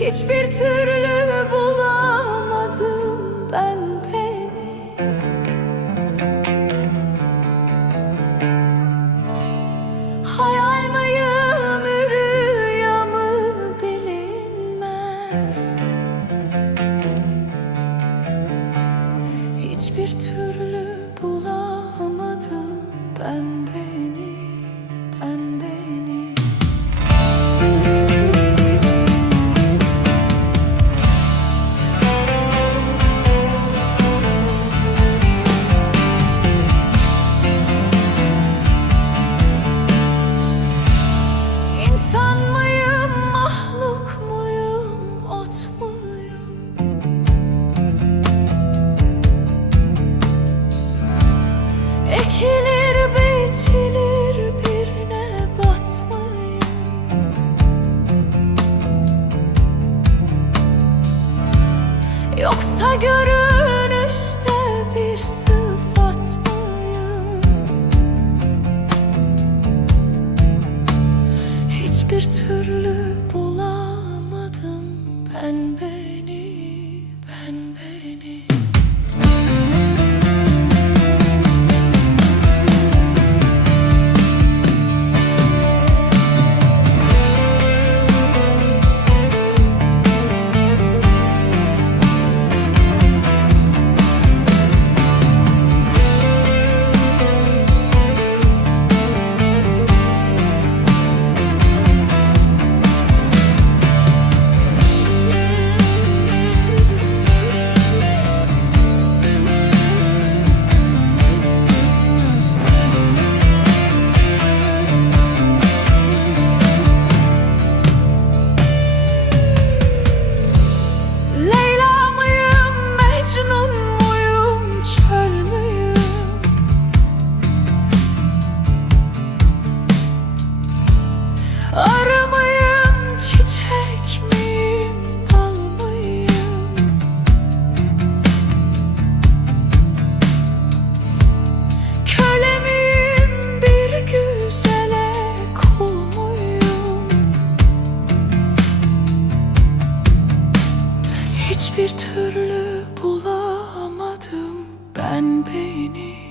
Hiçbir türlü bulamadım ben beni. Hayal mıyım, rüya mı bilinmez. Hiçbir türlü Yoksa görünüşte bir sıfat mıyım? Hiçbir türlü bulamadım ben beni, Hiçbir türlü bulamadım ben beni